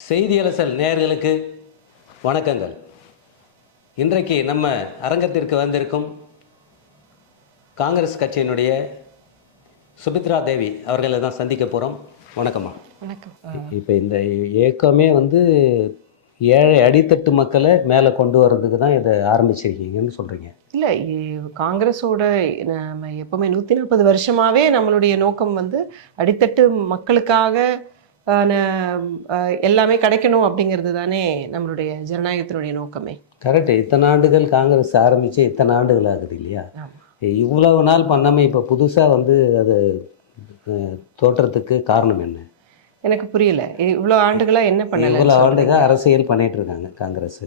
செய்தியலசல் நேயர்களுக்கு வணக்கங்கள். இன்றைக்கு நம்ம அரங்கத்திற்கு வந்திருக்கும் காங்கிரஸ் கட்சியினுடைய சுபித்ரா தேவி அவர்களை தான் சந்திக்க போகிறோம் வணக்கம்மா. வணக்கம். இப்போ இந்த இயக்கமே வந்து ஏழை அடித்தட்டு மக்களை மேலே கொண்டு வர்றதுக்கு தான் இதை ஆரம்பிச்சிருக்கீங்கன்னு சொல்கிறீங்க இல்லை காங்கிரஸோட நம்ம எப்பவுமே நூற்றி நாற்பது வருஷமாவே நம்மளுடைய நோக்கம் வந்து அடித்தட்டு மக்களுக்காக எல்லாமே கிடைக்கணும் அப்படிங்கிறது தானே நம்மளுடைய ஜனநாயகத்தினுடைய நோக்கமே. கரெக்டு. இத்தனை ஆண்டுகள் காங்கிரஸ் ஆரம்பித்து இத்தனை ஆண்டுகள் ஆகுது இல்லையா. இவ்வளவு நாள் பண்ணாமல் இப்போ புதுசாக வந்து அது தோற்றத்துக்கு காரணம் என்ன? எனக்கு புரியல. இவ்வளோ ஆண்டுகளா என்ன பண்ணல? இவ்வளோ ஆண்டுகள் அரசியல் பண்ணிட்டு இருக்காங்க காங்கிரஸ்.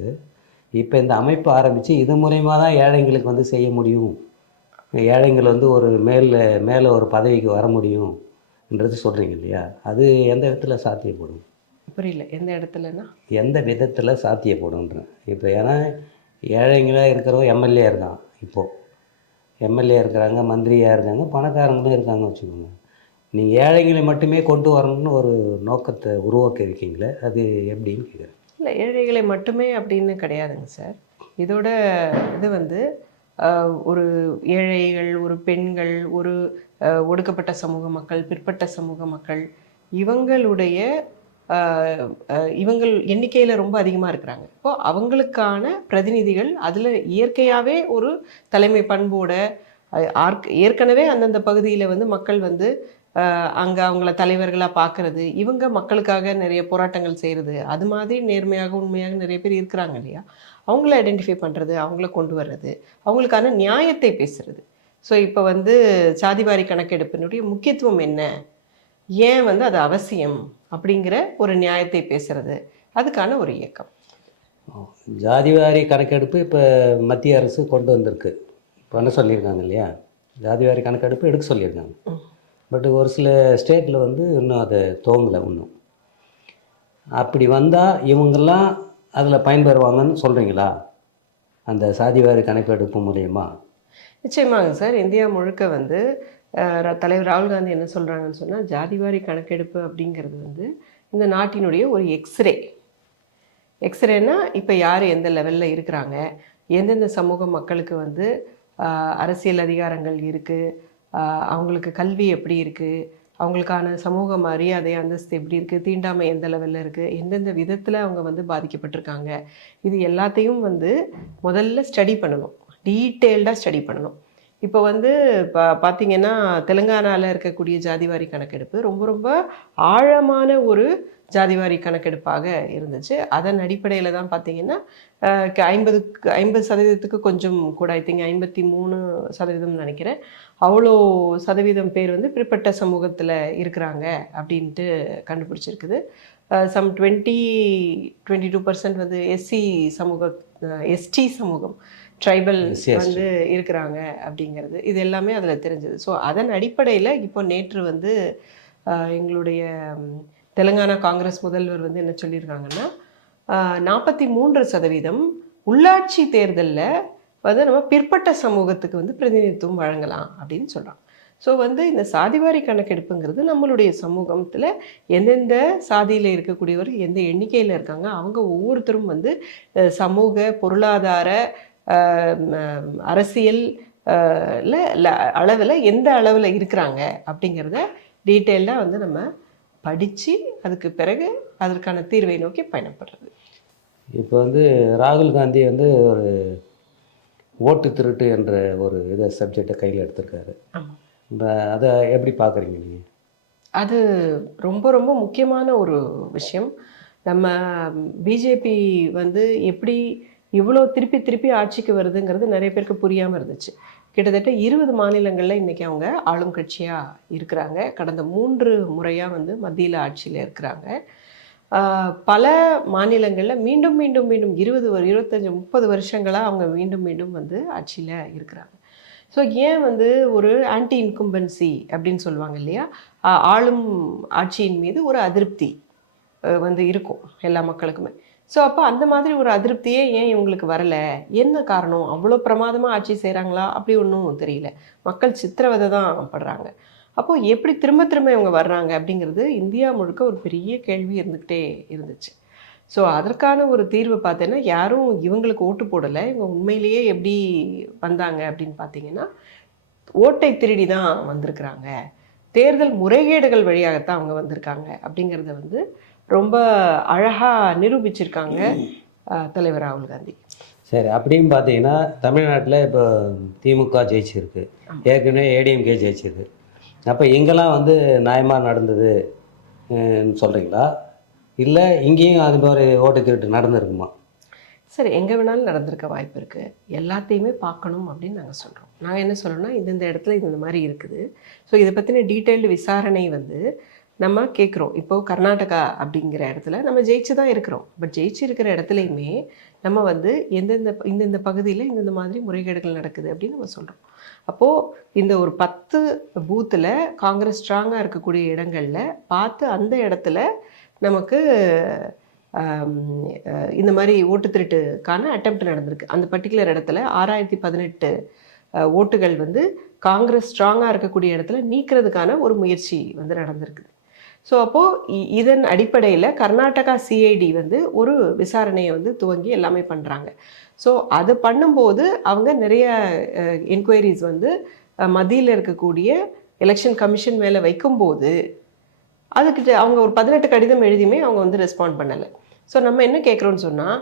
இப்போ இந்த அமைப்பு ஆரம்பித்து இது மூலயமா தான் ஏழைங்களுக்கு வந்து செய்ய முடியும். ஏழைங்கள் வந்து ஒரு மேலே மேலே ஒரு பதவிக்கு வர முடியும்ன்றது சொல்கிறீங்க இல்லையா? அது எந்த விதத்துல சாத்தியப்படும்? புரியல. எந்த இடத்துலன்னா? எந்த விதத்தில் சாத்தியப்படும்ன்றேன் இப்போ ஏன்னா ஏழைங்களாக இருக்கிறவங்க எம்எல்ஏ இருக்கான் இப்போது எம்எல்ஏ இருக்கிறாங்க மந்திரியாக இருக்காங்க பணக்காரங்களும் இருக்காங்க வச்சுக்கோங்க. நீங்கள் ஏழைங்களை மட்டுமே கொண்டு வரணும்னு ஒரு நோக்கத்தை உருவாக்கி இருக்கீங்களே அது எப்படின்னு கேட்குறேன் இல்லை ஏழைகளை மட்டுமே அப்படின்னு கிடையாதுங்க சார். இதோட இது வந்து ஒரு ஏழைகள் ஒரு பெண்கள் ஒரு ஒடுக்கப்பட்ட சமூக மக்கள் பிற்பட்ட சமூக மக்கள் இவங்களுடைய இவங்கள் எண்ணிக்கையில் ரொம்ப அதிகமாக இருக்கிறாங்க. இப்போ அவங்களுக்கான பிரதிநிதிகள் அதில் இயற்கையாகவே ஒரு தலைமை பண்போட ஆர்க்- ஏற்கனவே அந்தந்த பகுதியில் வந்து மக்கள் வந்து அங்கே அவங்கள தலைவர்களாக பார்க்கறது இவங்க மக்களுக்காக நிறைய போராட்டங்கள் செய்கிறது அது மாதிரி நேர்மையாக உண்மையாக நிறைய பேர் இருக்கிறாங்க இல்லையா? அவங்கள ஐடென்டிஃபை பண்ணுறது அவங்கள கொண்டு வர்றது அவங்களுக்கான நியாயத்தை பேசுறது. ஸோ இப்போ வந்து சாதிவாரி கணக்கெடுப்பினுடைய முக்கியத்துவம் என்ன? ஏன் வந்து அது அவசியம்? அப்படிங்கிற ஒரு நியாயத்தை பேசுறது. அதுக்கான ஒரு இயக்கம். ஜாதிவாரி கணக்கெடுப்பு இப்போ மத்திய அரசு கொண்டு வந்திருக்கு. பண்ண சொல்லியிருக்காங்க இல்லையா? ஜாதிவாரி கணக்கெடுப்பு எடுக்க சொல்லியிருக்காங்க. பட் ஒரு சில ஸ்டேட்டில் வந்து இன்னும் அதை துவங்கலை இன்னும். அப்படி வந்தால் இவங்கெல்லாம் அதில் பயன்பெறுவாங்கன்னு சொல்கிறீங்களா அந்த சாதிவாரி கணக்கெடுப்பு மூலயமா? நிச்சயமாங்க சார். இந்தியா முழுக்க வந்து தலைவர் ராகுல் காந்தி என்ன சொல்கிறாங்கன்னு சொன்னால் ஜாதிவாரி கணக்கெடுப்பு அப்படிங்கிறது வந்து இந்த நாட்டினுடைய ஒரு எக்ஸ்ரே எக்ஸ்ரேனா இப்போ யார் எந்த லெவலில் இருக்கிறாங்க? எந்தெந்த சமூக மக்களுக்கு வந்து அரசியல் அதிகாரங்கள் இருக்குது அவங்களுக்கு கல்வி எப்படி இருக்குது அவங்களுக்கான சமூக மரியாதை அந்தஸ்து எப்படி இருக்குது தீண்டாமை எந்த லெவலில் இருக்குது எந்தெந்த விதத்தில் அவங்க வந்து பாதிக்கப்பட்டிருக்காங்க? இது எல்லாத்தையும் வந்து முதல்ல ஸ்டடி பண்ணணும். டீட்டெயில்டாக ஸ்டடி பண்ணணும். இப்போ வந்து பா பார்த்தீங்கன்னா தெலுங்கானாவில் இருக்கக்கூடிய ஜாதிவாரி கணக்கெடுப்பு ரொம்ப ரொம்ப ஆழமான ஒரு ஜாதிவாரி கணக்கெடுப்பாக இருந்துச்சு. அதன் அடிப்படையில் தான் பார்த்தீங்கன்னா ஐம்பதுக்கு ஐம்பது சதவீதத்துக்கு கொஞ்சம் கூட ஐ திங்க் ஐம்பத்தி மூணு சதவீதம் நினைக்கிறேன். அவ்வளோ சதவீதம் பேர் வந்து பிற்பட்ட சமூகத்தில் இருக்கிறாங்க அப்படின்ட்டு கண்டுபிடிச்சிருக்குது. Some twenty twenty two percent வந்து எஸ்சி சமூக எஸ்டி சமூகம். ட்ரைபல். வந்து இருக்கிறாங்க அப்படிங்கிறது. இது எல்லாமே அதில் தெரிஞ்சது. ஸோ அதன் அடிப்படையில் இப்போ நேற்று வந்து எங்களுடைய தெலுங்கானா காங்கிரஸ் முதல்வர் வந்து என்ன சொல்லியிருக்காங்கன்னா நாற்பத்தி மூன்று சதவீதம் உள்ளாட்சி தேர்தலில் வந்து நம்ம பிற்பட்ட சமூகத்துக்கு வந்து பிரதிநிதித்துவம் வழங்கலாம் அப்படின்னு சொல்கிறாங்க ஸோ வந்து இந்த சாதிவாரி கணக்கெடுப்புங்கிறது நம்மளுடைய சமூகத்தில் எந்தெந்த சாதியில் இருக்கக்கூடியவர் எந்த எண்ணிக்கையில் இருக்காங்க அவங்க ஒவ்வொருத்தரும் வந்து சமூக பொருளாதார அரசியல் அளவில் எந்த அளவில் இருக்கிறாங்க அப்படிங்கிறத டீட்டெயிலாக வந்து நம்ம படித்து அதுக்கு பிறகு அதற்கான தீர்வை நோக்கி பயணப்படுறது. இப்போ வந்து ராகுல் காந்தி வந்து ஒரு ஓட்டு திருட்டு என்ற ஒரு இதை சப்ஜெக்டை கையில் எடுத்திருக்காரு. அதை எப்படி பார்க்குறீங்க நீங்கள் அது ரொம்ப ரொம்ப முக்கியமான ஒரு விஷயம். நம்ம பிஜேபி வந்து எப்படி இவ்வளோ திருப்பி திருப்பி ஆட்சிக்கு வருதுங்கிறது நிறைய பேருக்கு புரியாமல் இருந்துச்சு. கிட்டத்தட்ட இருபது மாநிலங்களில் இன்றைக்கி அவங்க ஆளும் கட்சியாக இருக்கிறாங்க. கடந்த மூன்று முறையாக வந்து மத்தியில் ஆட்சியில் இருக்கிறாங்க. பல மாநிலங்களில் மீண்டும் மீண்டும் மீண்டும் இருபது இருபத்தஞ்சி இருபத்தஞ்சு முப்பது வருஷங்களாக அவங்க மீண்டும் மீண்டும் வந்து ஆட்சியில் இருக்கிறாங்க. ஸோ ஏன் வந்து ஒரு ஆன்டி இன்கும்பன்சி அப்படின்னு சொல்லுவாங்க இல்லையா? ஆளும் ஆட்சியின் மீது ஒரு அதிருப்தி வந்து இருக்கும் எல்லா மக்களுக்குமே. ஸோ அப்போ அந்த மாதிரி ஒரு அதிருப்தியே ஏன் இவங்களுக்கு வரல? என்ன காரணம்? அவ்வளோ பிரமாதமாக ஆட்சி செய்கிறாங்களா அப்படி ஒன்றும் தெரியல. மக்கள் சித்திரவதை தான் படுறாங்க. அப்போது எப்படி திரும்ப திரும்ப இவங்க வர்றாங்க அப்படிங்கிறது இந்தியா முழுக்க ஒரு பெரிய கேள்வி இருந்துக்கிட்டே இருந்துச்சு. ஸோ அதற்கான ஒரு தீர்வு பார்த்தேன்னா யாரும் இவங்களுக்கு ஓட்டு போடலை. இவங்க உண்மையிலேயே எப்படி வந்தாங்க அப்படின்னு பார்த்தீங்கன்னா ஓட்டை திருடி தான் வந்திருக்கிறாங்க. தேர்தல் முறைகேடுகள் வழியாகத்தான் அவங்க வந்திருக்காங்க அப்படிங்கிறத வந்து ரொம்ப அழகாக நிரூபிச்சிருக்காங்க தலைவர் ராகுல் காந்தி. சரி அப்படின்னு பார்த்தீங்கன்னா தமிழ்நாட்டில் இப்போ திமுக ஜெயிச்சிருக்கு. ஏற்கனவே ஏடிஎம்கே ஜெயிச்சிருக்கு. அப்போ இங்கெல்லாம் வந்து நியாயமாக நடந்தது சொல்கிறீங்களா இல்லை இங்கேயும் அது மாதிரி ஓட்டு திருட்டு நடந்திருக்குமா? சரி எங்கே வேணாலும் நடந்திருக்க வாய்ப்பு இருக்குது எல்லாத்தையுமே பார்க்கணும் அப்படின்னு நாங்கள் சொல்கிறோம் நாங்கள் என்ன சொல்கிறோம்னா இந்தந்த இடத்துல இந்த மாதிரி இருக்குது. ஸோ இதை பற்றின டீட்டெயில்டு விசாரணை வந்து நம்ம கேட்குறோம் இப்போது கர்நாடகா அப்படிங்கிற இடத்துல நம்ம ஜெயிச்சு தான் இருக்கிறோம். பட் ஜெயிச்சு இருக்கிற இடத்துலையுமே நம்ம வந்து எந்தெந்த இந்தந்த பகுதியில் இந்தந்த மாதிரி முறைகேடுகள் நடக்குது அப்படின்னு நம்ம சொல்கிறோம் அப்போது இந்த ஒரு பத்து பூத்தில் காங்கிரஸ் ஸ்ட்ராங்காக இருக்கக்கூடிய இடங்களில் பார்த்து அந்த இடத்துல நமக்கு இந்த மாதிரி ஓட்டு திருட்டுக்கான அட்டெம்ப்ட் நடந்திருக்கு. அந்த பர்டிகுலர் இடத்துல ஆறாயிரத்தி பதினெட்டு ஓட்டுகள் வந்து காங்கிரஸ் ஸ்ட்ராங்காக இருக்கக்கூடிய இடத்துல நீக்கிறதுக்கான ஒரு முயற்சி வந்து நடந்திருக்குது ஸோ அப்போது இதன் அடிப்படையில் கர்நாடகா சிஐடி வந்து ஒரு விசாரணையை வந்து துவங்கி எல்லாமே பண்ணுறாங்க ஸோ அது பண்ணும்போது அவங்க நிறைய என்கொயரிஸ் வந்து மத்தியில் இருக்கக்கூடிய எலெக்ஷன் கமிஷன் மேலே வைக்கும்போது அதுக்கிட்ட அவங்க ஒரு பதினெட்டு கடிதம் எழுதியுமே அவங்க வந்து ரெஸ்பாண்ட் பண்ணலை. ஸோ நம்ம என்ன கேட்குறோன்னு சொன்னால்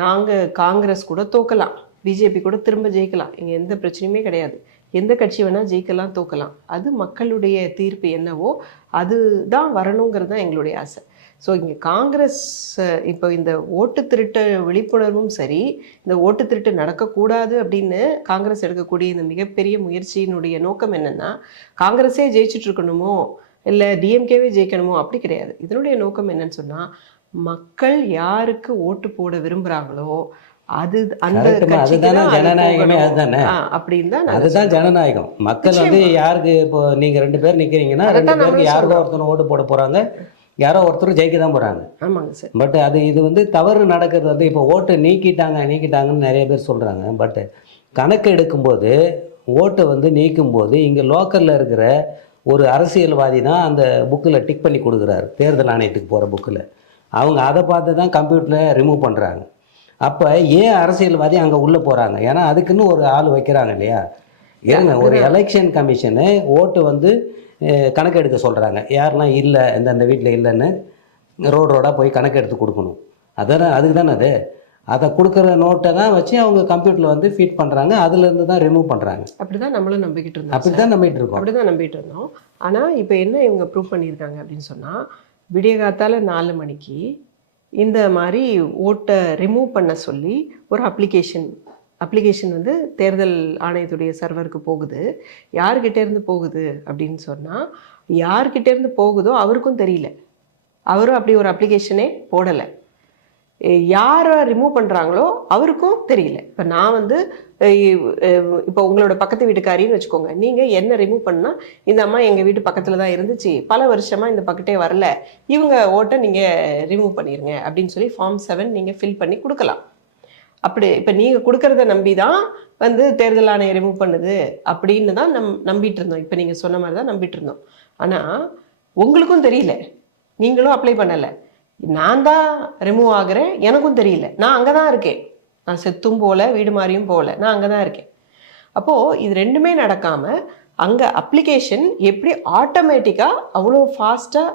நாங்கள் காங்கிரஸ் கூட தோக்கலாம் பிஜேபி கூட திரும்ப ஜெயிக்கலாம் இங்கே எந்த பிரச்சனையுமே கிடையாது. எந்த கட்சி வேணால் ஜெயிக்கலாம் தோக்கலாம். அது மக்களுடைய தீர்ப்பு என்னவோ அதுதான் வரணுங்கிறது தான் எங்களுடைய ஆசை. ஸோ இங்கே காங்கிரஸ் இப்போ இந்த ஓட்டு திருட்டு விழிப்புணர்வும் சரி இந்த ஓட்டு திருட்டு நடக்கக்கூடாது அப்படின்னு காங்கிரஸ் எடுக்கக்கூடிய இந்த மிகப்பெரிய முயற்சியினுடைய நோக்கம் என்னென்னா காங்கிரஸே ஜெயிச்சுட்டு இருக்கணுமோ இல்லை டிஎம்கேவே ஜெயிக்கணுமோ அப்படி கிடையாது. இதனுடைய நோக்கம் என்னன்னு சொன்னால் மக்கள் யாருக்கு ஓட்டு போட விரும்புகிறாங்களோ அது அந்த அதுதானே தான் அது ஜனநாயகமே. அதுதானே. அப்படின்னு தான் நாங்க அதுதான் ஜனநாயகம். மக்கள் வந்து யாருக்கு இப்போ நீங்கள் ரெண்டு பேர் நிற்கிறீங்கன்னா ரெண்டு பேருக்கு யாருக்கோ ஒருத்தர் ஓட்டு போட போகிறாங்க யாரோ ஒருத்தர் ஜெயிக்க தான் போகிறாங்க ஆமாங்க சார். பட் அது இது வந்து தவறு நடக்கிறது வந்து இப்போ ஓட்டை நீக்கிட்டாங்க நீக்கிட்டாங்கன்னு நிறைய பேர் சொல்கிறாங்க பட் கணக்கு எடுக்கும்போது ஓட்டை வந்து நீக்கும்போது இங்கே லோக்கலில் இருக்கிற ஒரு அரசியல்வாதி தான் அந்த புக்கில் டிக் பண்ணி கொடுக்குறாரு. தேர்தல் ஆணையத்துக்கு போகிற புக்கில். அவங்க அதை பார்த்து தான் கம்ப்யூட்டரில் ரிமூவ் பண்ணுறாங்க அப்போ ஏன் அரசியல்வாதி அங்கே உள்ளே போகிறாங்க ஏன்னா அதுக்குன்னு ஒரு ஆள் வைக்கிறாங்க இல்லையா? இருங்க ஒரு எலெக்ஷன் கமிஷனு ஓட்டு வந்து கணக்கெடுக்க சொல்கிறாங்க யாரெல்லாம் இல்லை இந்தந்த வீட்டில் இல்லைன்னு ரோடு ரோடாக போய் கணக்கு எடுத்து கொடுக்கணும். அதானே அதுக்கு தானே அது? அதை கொடுக்குற நோட்டை தான் வச்சு அவங்க கம்ப்யூட்டரில் வந்து ஃபீட் பண்ணுறாங்க அதுலேருந்து தான் ரிமூவ் பண்ணுறாங்க அப்படிதான் நம்மளும் நம்பிக்கிட்டு இருந்தோம் அப்படி தான் நம்பிட்டு இருக்கோம். அப்படிதான் நம்பிட்டு இருந்தோம். ஆனால் இப்போ என்ன இவங்க ப்ரூவ் பண்ணியிருக்காங்க அப்படின்னு சொன்னால் விடிய காத்தால நாலு மணிக்கு இந்த மாதிரி ஓட்டை ரிமூவ் பண்ண சொல்லி ஒரு அப்ளிகேஷன் அப்ளிகேஷன் வந்து தேர்தல் ஆணையத்துடைய சர்வருக்கு போகுது. யார்கிட்டேருந்து போகுது அப்படின்னு சொன்னால் யார்கிட்டேருந்து போகுதோ அவருக்கும் தெரியல. அவரும் அப்படி ஒரு அப்ளிகேஷனே போடலை. யாரை ரிமூவ் பண்ணுறாங்களோ அவருக்கும் தெரியல. இப்போ நான் வந்து இப்போ உங்களோட பக்கத்து வீட்டுக்காரின்னு வச்சுக்கோங்க. நீங்கள் என்ன ரிமூவ் பண்ணால் இந்த அம்மா எங்கள் வீட்டு பக்கத்தில் தான் இருந்துச்சு பல வருஷமாக இந்த பக்கத்தே வரல இவங்க ஓட்டை நீங்கள் ரிமூவ் பண்ணிடுங்க அப்படின்னு சொல்லி ஃபார்ம் செவன் நீங்கள் ஃபில் பண்ணி கொடுக்கலாம். அப்படி இப்போ நீங்கள் கொடுக்கறத நம்பி தான் வந்து தேர்தல் ஆணையம் ரிமூவ் பண்ணுது அப்படின்னு தான் நம் நம்பிட்டு இருந்தோம். இப்போ நீங்கள் சொன்ன மாதிரி தான் நம்பிட்டு இருந்தோம். ஆனால் உங்களுக்கும் தெரியல. நீங்களும் அப்ளை பண்ணலை. நான் தான் ரிமூவ் ஆகுறேன் எனக்கும் தெரியல. நான் அங்கே தான் இருக்கேன். நான் செத்தும் போல வீடு மாறியும் போகல நான் அங்கே தான் இருக்கேன். அப்போது இது ரெண்டுமே நடக்காமல் அங்கே அப்ளிகேஷன் எப்படி ஆட்டோமேட்டிக்காக அவ்வளோ ஃபாஸ்ட்டாக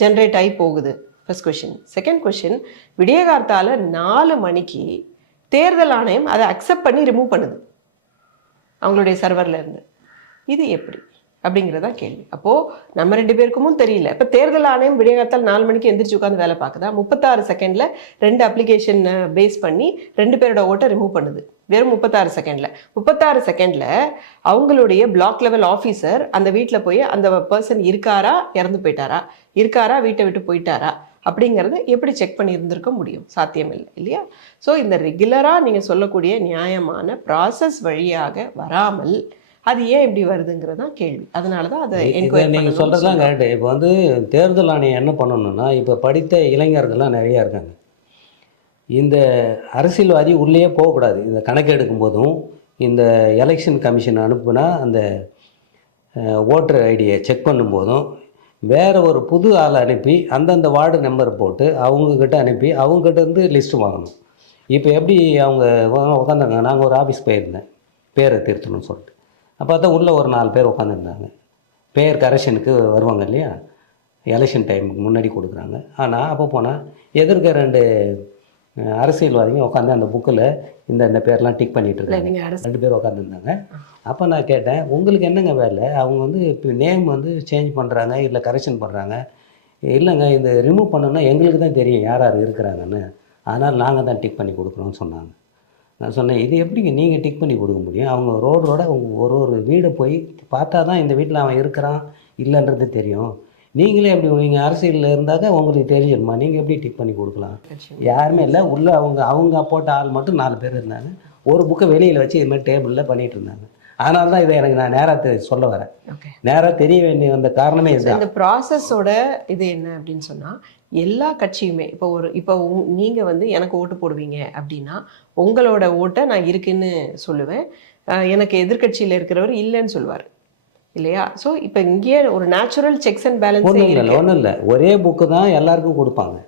ஜென்ரேட் ஆகி போகுது? ஃபஸ்ட் கொஷின் செகண்ட் கொஷின் விடியகார்த்தால நாலு மணிக்கு தேர்தல் ஆணையம் அதை அக்செப்ட் பண்ணி ரிமூவ் பண்ணுது. அவங்களுடைய சர்வர்ல இருந்து. இது எப்படி? அப்படிங்கிறதா கேள்வி. அப்போது நம்ம ரெண்டு பேருக்கும் தெரியல. இப்போ தேர்தல் ஆணையம் விடியகாத்தால் நாலு மணிக்கு எந்திரிச்சு உட்காந்து வேலை பார்க்குதா? முப்பத்தாறு செகண்டில் ரெண்டு அப்ளிகேஷன் பேஸ் பண்ணி ரெண்டு பேரோட ஓட்டை ரிமூவ் பண்ணுது. வெறும் முப்பத்தாறு செகண்டில் முப்பத்தாறு செகண்டில் அவங்களுடைய பிளாக் லெவல் ஆஃபீஸர் அந்த வீட்டில் போய் அந்த பர்சன் இருக்காரா? இறந்து போயிட்டாரா? இருக்காரா? வீட்டை விட்டு போயிட்டாரா? அப்படிங்கிறத எப்படி செக் பண்ணியிருந்திருக்க முடியும்? சாத்தியம் இல்லை இல்லையா? ஸோ இந்த ரெகுலராக நீங்கள் சொல்லக்கூடிய நியாயமான ப்ராசஸ் வழியாக வராமல் அது ஏன் இப்படி வருதுங்கிறது தான் கேள்வி. அதனால தான் அதை என்கொயரி நீங்கள் சொல்கிறதுலாம் கரெக்டு இப்போ வந்து தேர்தல் ஆணையம் என்ன பண்ணணும்னா இப்போ படித்த இளைஞர்கள்லாம் நிறையா இருக்காங்க. இந்த அரசியல்வாதி உள்ளேயே போகக்கூடாது. இந்த கணக்கு எடுக்கும் போதும் இந்த எலெக்ஷன் கமிஷன் அனுப்புனா அந்த ஓட்டர் ஐடியை செக் பண்ணும்போதும் வேற ஒரு புது ஆளை அனுப்பி அந்தந்த வார்டு நம்பர் போட்டு அவங்கக்கிட்ட அனுப்பி அவங்ககிட்ட இருந்து லிஸ்ட்டு வாங்கணும். இப்போ எப்படி அவங்க உட்காந்துருக்காங்க நாங்கள் ஒரு ஆஃபீஸ் போயிருந்தேன். பேரை திருத்தணும்னு சொல்லிட்டு. அப்போ தான் உள்ளே ஒரு நாலு பேர் உட்காந்துருந்தாங்க. பேர் கரெக்ஷனுக்கு வருவாங்க இல்லையா? எலெக்ஷன் டைமுக்கு முன்னாடி கொடுக்குறாங்க. ஆனால் அப்போ போனால் எதிர்க்க ரெண்டு அரசியல்வாதிங்க உட்காந்து அந்த புக்கில் இந்த இந்த பேர்லாம் டிக் பண்ணிட்டு இல்லை இருக்காங்க. ரெண்டு பேர் உட்காந்துருந்தாங்க. அப்போ நான் கேட்டேன் உங்களுக்கு என்னங்க வேலை? அவங்க வந்து இப்போ நேம் வந்து சேஞ்ச் பண்ணுறாங்க இல்லை கரெக்ஷன் பண்ணுறாங்க இல்லைங்க இது ரிமூவ் பண்ணணும்னா எங்களுக்கு தான் தெரியும் யார் யார் இருக்கிறாங்கன்னு. அதனால் நாங்கள் தான் டிக் பண்ணி கொடுக்குறோம்னு சொன்னாங்க. நான் சொன்னேன் இது எப்படிங்க? நீங்கள் டிக் பண்ணி கொடுக்க முடியும்? அவங்க ரோடு ரோட அவங்க ஒரு ஒரு வீடை போய் பார்த்தா தான் இந்த வீட்டில் அவன் இருக்கிறான் இல்லைன்றது தெரியும். நீங்களே எப்படி நீங்கள் அரசியலில் இருந்தாக்க உங்களுக்கு தெரிஞ்சிருமா? நீங்கள் எப்படி டிக் பண்ணி கொடுக்கலாம்? யாருமே இல்லை. உள்ளே அவங்க அவங்க போட்ட ஆள் மட்டும் நாலு பேர் இருந்தாங்க. ஒரு புக்கை வெளியில் வச்சு இது மாதிரி டேபிளில் பண்ணிட்டு இருந்தாங்க. அதனால தான் இதை எனக்கு நான் நேராக சொல்ல வரேன். நேராக தெரிய வேண்டிய அந்த காரணமே இந்த ப்ராசஸோட இது என்ன அப்படின்னு சொன்னால் எல்லா கட்சியுமே இப்போ ஒரு இப்போ நீங்கள் வந்து எனக்கு ஓட்டு போடுவீங்க அப்படின்னா உங்களோட ஓட்டை நான் இருக்குன்னு சொல்லுவேன். எனக்கு எதிர்க்கட்சியில் இருக்கிறவர் இல்லைன்னு சொல்லுவார். இல்லையா? ஸோ இப்போ இங்கேயே ஒரு நேச்சுரல் செக்ஸ் அண்ட் பேலன்ஸே ஒன்றும் இல்லை இருக்கு. ஒன்றும் இல்லை. ஒரே புக்கு தான் எல்லாருக்கும் கொடுப்பாங்க.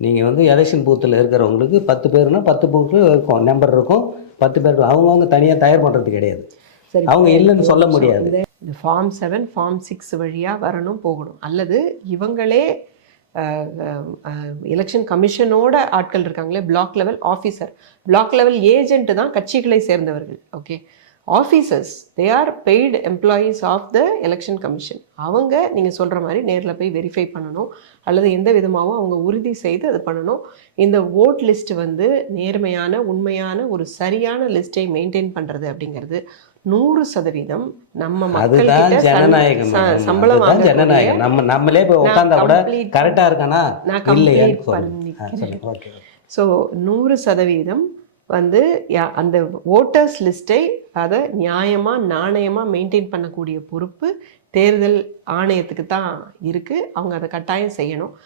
நீங்கள் வந்து எலெக்ஷன் பூத்தில் இருக்கிறவங்களுக்கு பத்து பேர்னா பத்து புக்கு இருக்கும் நம்பர் இருக்கும். பத்து பேர் அவங்கவுங்க தனியாக தயார் பண்ணுறது கிடையாது. சரி அவங்க இல்லைன்னு சொல்ல முடியாது. இந்த ஃபார்ம் செவன் ஃபார்ம் சிக்ஸ் வழியாக வரணும் போகணும். அல்லது இவங்களே எலெக்ஷன் கமிஷனோட ஆட்கள் இருக்காங்களே block level officer block level agent தான் கட்சிகளை சேர்ந்தவர்கள் okay officers they are paid employees of the election commission அவங்க நீங்கள் சொல்கிற மாதிரி நேரில் போய் வெரிஃபை பண்ணணும். அல்லது எந்த விதமாகவும் அவங்க உறுதி செய்து அது பண்ணணும். இந்த ஓட் லிஸ்ட் வந்து நேர்மையான உண்மையான ஒரு சரியான லிஸ்ட்டை மெயின்டைன் பண்ணுறது அப்படிங்கிறது நூறு சதவீதம் நம்ம மக்கள்கிட்ட ஜனநாயகம். சம்பளம் ஜனநாயகம். நம்ம நம்மளே போய் உட்காந்தா கூட கரெக்டாக இருக்கானா? நான். சொல்லுங்க. ஓகே ஸோ நூறு சதவீதம் வந்து யா- அந்த ஓட்டர்ஸ் லிஸ்ட்டை அதை நியாயமாக நாணயமாக மெயின்டைன் பண்ணக்கூடிய பொறுப்பு தேர்தல் ஆணையத்துக்கு தான் இருக்குது அவங்க அதை கட்டாயம் செய்யணும்.